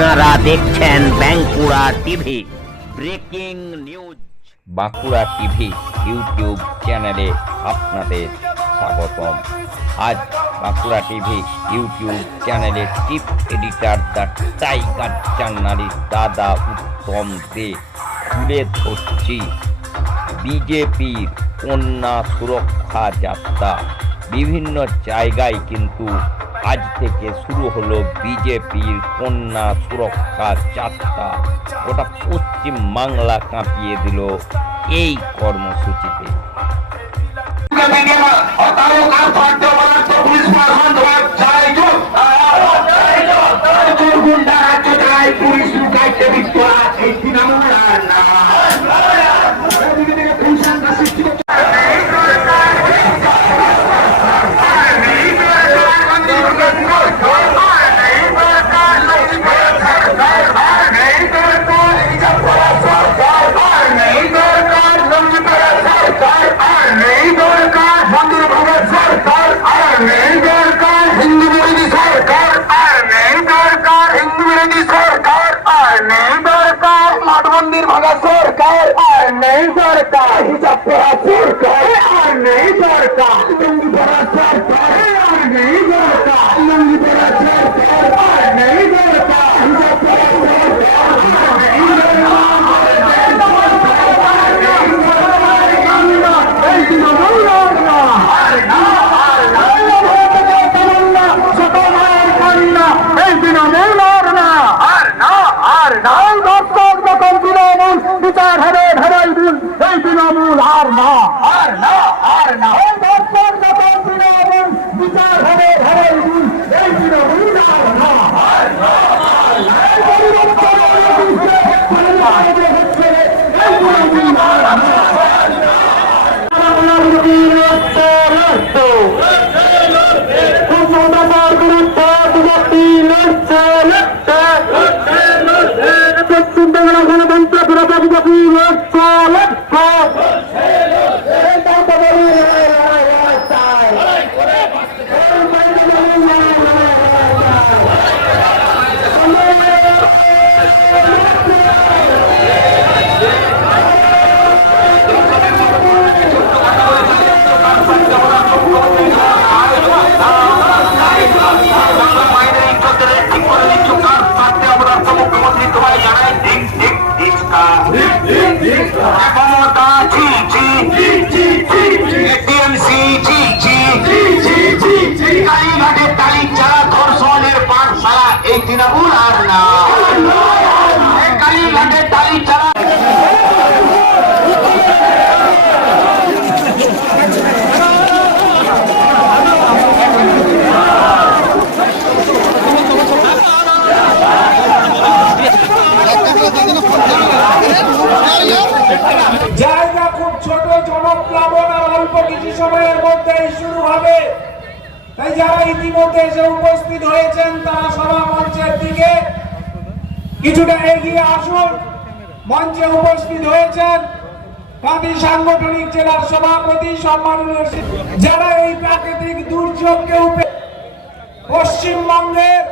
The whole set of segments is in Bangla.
আপনারা দেখছেন Bankura TV, breaking news. Bankura TV YouTube চ্যানেলে আপনাদের স্বাগতম। আজ বাঁকুড়া টিভি ইউটিউব চ্যানেলে chief editor the tiger journalist দাদা উত্তম দে তুলে ধরছি বিজেপির কন্যা সুরক্ষা যাত্রা। বিভিন্ন জায়গায় কিন্তু আজ থেকে শুরু হলো বিজেপির কন্যা সুরক্ষা যাত্রা ওটা পশ্চিম বাংলা কাঁপিয়ে দিল এই কর্মসূচিতে পুলিশ নেই দরকার হিন্দু বিরোধী সরকার, আর নেই দরকার, হিন্দু বিরোধী সরকার, আর নেই দরকার মঠ মন্দির ভাঙা সরকার, আর নেই দরকার হিসাব করা সরকার, আর নেই দরকার, হিন্দু পরা সরকার কিছু সময়ের মধ্যেই শুরু হবে। তাই যারা ইতিমধ্যে এসে উপস্থিত হয়েছেন, তারা সভা মঞ্চের দিকে কিছুটা এগিয়ে আসুন। মঞ্চে উপস্থিত হয়েছেন কাঁদি সাংগঠনিক জেলার সভাপতি সম্মানীয় যারা এই প্রাকৃতিক দুর্যোগকে পশ্চিমবঙ্গের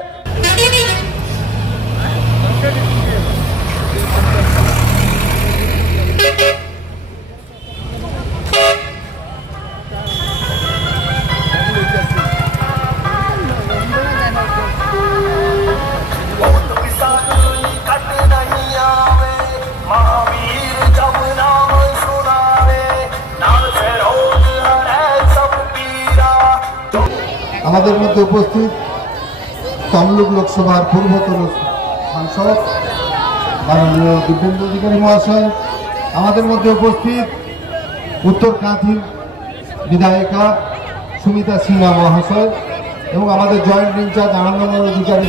আমাদের মধ্যে উপস্থিত তমলুক লোকসভার পূর্বতন সাংসদ মাননীয় দিব্যেন্দু অধিকারী মহাশয়, আমাদের মধ্যে উপস্থিত উত্তর কাঁথির বিধায়িকা সুমিতা সিনহা মহাশয় এবং আমাদের জয়েন্ট ইনচার্জ আনন্দময় অধিকারী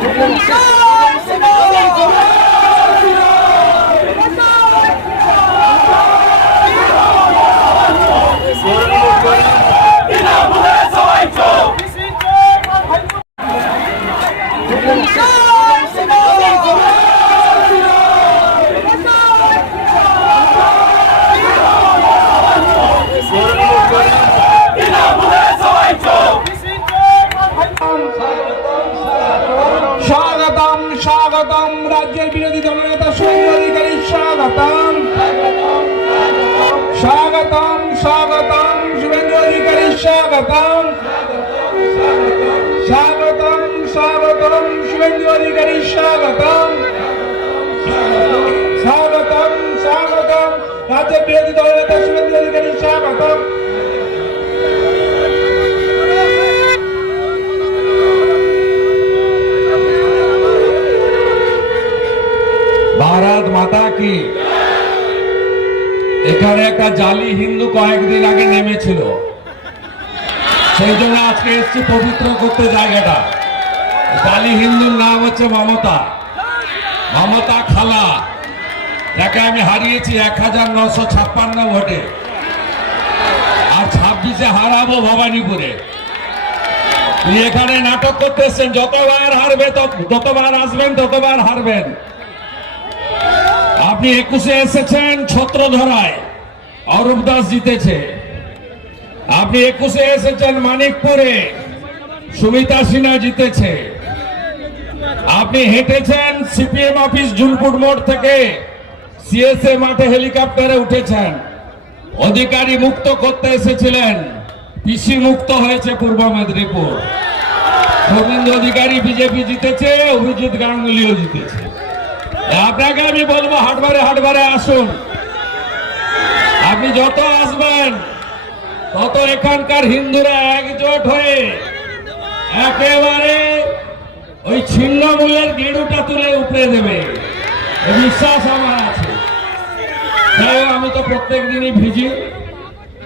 কেমন পাচ্ছাম ভারত মাতা কি? এখানে একটা জালি হিন্দু কয়েকদিন আগে নেমেছিল। সেই জন্য আজকে এসছি পবিত্র করতে জায়গাটা। জালি হিন্দুর নাম হচ্ছে মমতা। মমতা খালা। যাকে আমি হারিয়েছি এক হাজার নশো ছাপ্পান্ন ভোটে। ছাব্বিশে হারাবো ভবানীপুরে। এখানে নাটক করতেছেন, যতবার হারবে যতবার আসবেন, ততবার হারবেন। আপনি একুশে এসেছেন ছত্র ধরায় অরূপ দাস জিতেছে। আপনি একুশে এসেছেন মানিকপুরে, সুমিতা সিনহা জিতেছে। আপনি হেঁটেছেন সিপিএম অফিস জুলপুর মোড় থেকে, সিএসএ মাঠে হেলিকপ্টারে উঠেছেন। অধিকারী মুক্ত করতে এসেছিলেন। পিসি মুক্ত হয়েছে পূর্ব মেদিনীপুর। গোবিন্দ অধিকারী বিজেপি জিতেছে, অভিজিৎ গাঙ্গুলিও জিতেছে। আপনাকে আমি বলব হাটবারে হাটবারে আসুন। আপনি যত আসবেন, তত এখানকার হিন্দুরা একজোট হয়ে একেবারে ওই ছিন্নমূলের গেড়ুটা তুলে উপড়ে দেবে। বিশ্বাস আমার। আমি তো প্রত্যেক দিনই ভিজি,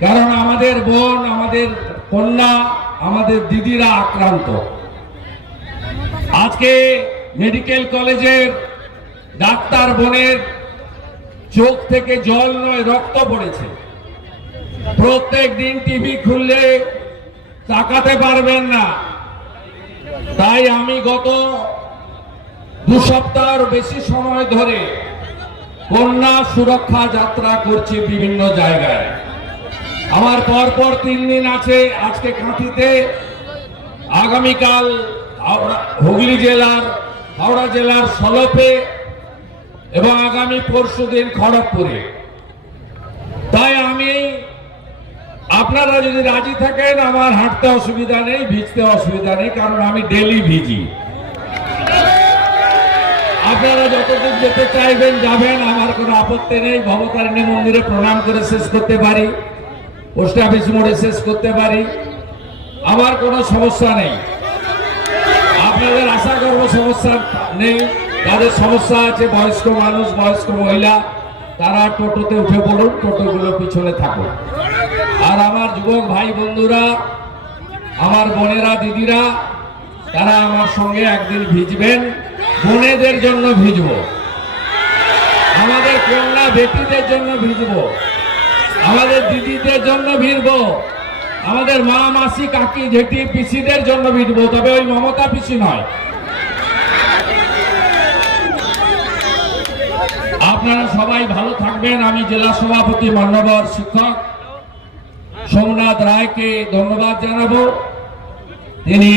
কারণ আমাদের বোন, আমাদের কন্যা, আমাদের দিদিরা আক্রান্ত। আজকে মেডিকেল কলেজের ডাক্তার বোনের চোখ থেকে জল নয়, রক্ত পড়েছে। প্রত্যেক দিন টিভি খুললে তাকাতে পারবেন না। তাই আমি গত দু সপ্তাহের বেশি সময় ধরে কন্যা সুরক্ষা যাত্রা করছি বিভিন্ন জায়গায়। আমার পরপর তিন দিন আছে আজকে কাঁথিতে। আগামীকাল হুগলি জেলার হাওড়া জেলার সলপে এবং আগামী পরশু দিন খড়গপুরে। তাই আমি আপনারা যদি রাজি থাকেন, আমার হাঁটতে অসুবিধা নেই, ভিজতে অসুবিধা নেই, কারণ আমি ডেলি ভিজি। আপনারা যতদূর যেতে চাইবেন, যাবেন, আমার কোনো আপত্তি নেই। ভবতারিণী মন্দিরে প্রণাম করে শেষ করতে পারি। পোস্ট অফিস মোড়ে শেষ করতে পারি। আমার কোনো সমস্যা নেই। আপনাদের আশা করব সমস্যা নেই। যাদের সমস্যা আছে, বয়স্ক মানুষ, বয়স্ক মহিলা, তারা টোটোতে উঠে পড়ুন, টোটোগুলো পিছনে থাকুন। আর আমার যুবক ভাই বন্ধুরা, আমার বোনেরা, দিদিরা, তারা আমার সঙ্গে একদিন ভিজবেন। বোনেদের জন্য ভিজব। আমাদের কন্যা বেটিদের জন্য ভিজব। আমাদের দিদিদের জন্য ভিড়বো আমাদের মা, মাসি, কাকি, জেঠি, পিসিদের জন্য ভিড়বো তবে ওই মমতা পিসি নয়। আপনারা সবাই ভালো থাকবেন। আমি জেলা সভাপতি মান্যবর শিক্ষক সোমনাথ রায়কে ধন্যবাদ জানাব। তিনি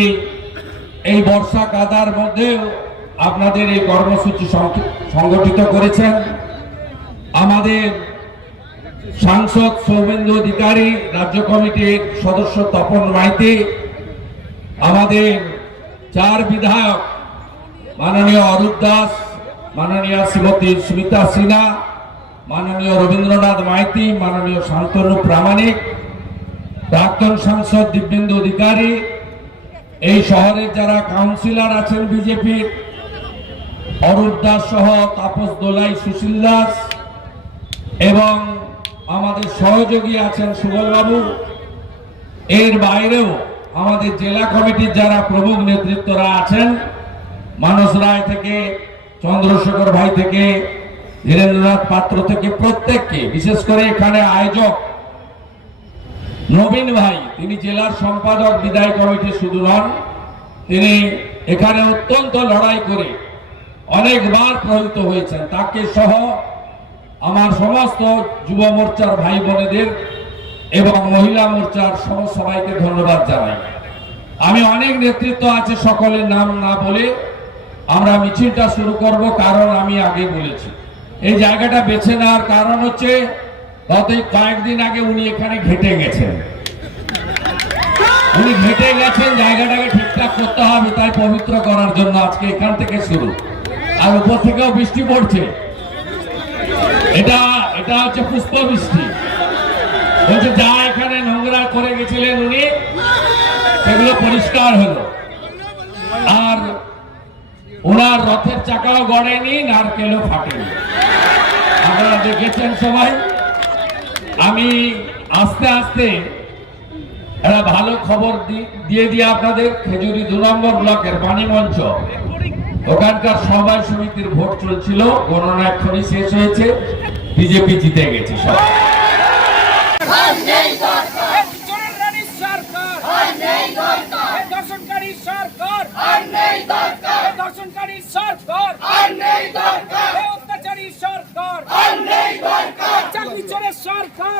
এই বর্ষা কাদার মধ্যেও আপনাদের এই কর্মসূচি সংগঠিত করেছেন। আমাদের সাংসদ সৌমেন্দ্র অধিকারী, রাজ্য কমিটির সদস্য তপন মাইতি, আমাদের চার বিধায়ক মাননীয় অরূপ দাস, মাননীয় শ্রীমতী সুমিতা সিনহা, মাননীয় রবীন্দ্রনাথ মাইতি, মাননীয় শান্তনু প্রামাণিক, প্রাক্তন সাংসদ দিব্যেন্দু অধিকারী, এই শহরের যারা কাউন্সিলর আছেন বিজেপির অরূপ দাস সহ তাপস দোলাই সুশীল দাস এবং আমাদের সহযোগী আছেন সুবলবাবু। এর বাইরেও আমাদের জেলা কমিটির যারা প্রমুখ নেতৃত্বরা আছেন, মানস রায় থেকে, চন্দ্রশেখর ভাই থেকে ধীরেন্দ্রনাথ পাত্র থেকে প্রত্যেককে, বিশেষ করে এখানে আয়োজক নবীন ভাই, তিনি জেলার সম্পাদক, বিদায় কমিটির শুধু নন, তিনি এখানে অত্যন্ত লড়াই করে অনেকবার প্রহিত হয়েছেন। তাকে সহ আমার সমস্ত যুব মোর্চার ভাই বোনেদের এবং মহিলা মোর্চার সমস্ত সবাইকে ধন্যবাদ জানাই। আমি অনেক নেতৃত্ব আছে সকলের নাম না বলে আমরা মিছিলটা শুরু করব, কারণ আমি আগে বলেছি। এই জায়গাটা বেছে নেওয়ার কারণ হচ্ছে গত কয়েকদিন আগে উনি এখানে ঘেটে গেছেন। উনি ঘেটে গেছেন, জায়গাটাকে ঠিকঠাক করতে হবে, তাই পবিত্র করার জন্য আজকে এখান থেকে শুরু। আর উপর থেকেও বৃষ্টি পড়ছে। এটা এটা হচ্ছে পুষ্প বৃষ্টি বলছে, যা এখানে নোংরা করে গেছিলেন উনি, সেগুলো পরিষ্কার হলো। আর ওনার রথের চাকাও গড়েনি, নারকেলও ফাটেনি। আপনারা দেখেছেন সবাই, আমি আস্তে আস্তে একটা ভালো খবর দিয়ে দিয়ে আপনাদের, খেজুরি দু নম্বর ব্লকের পানি মঞ্চ। ওখানকার সবাই সমিতির ভোট চলছিল গণনা এক্ষুনি শেষ হয়েছে বিজেপি জিতে গেছে সরকার দর্শনকারী সরকার অত্যাচারী সরকার চাকরি চোরের সরকার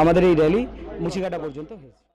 আমাদের এই র্যালি মুচিকাটা পর্যন্ত হয়েছে।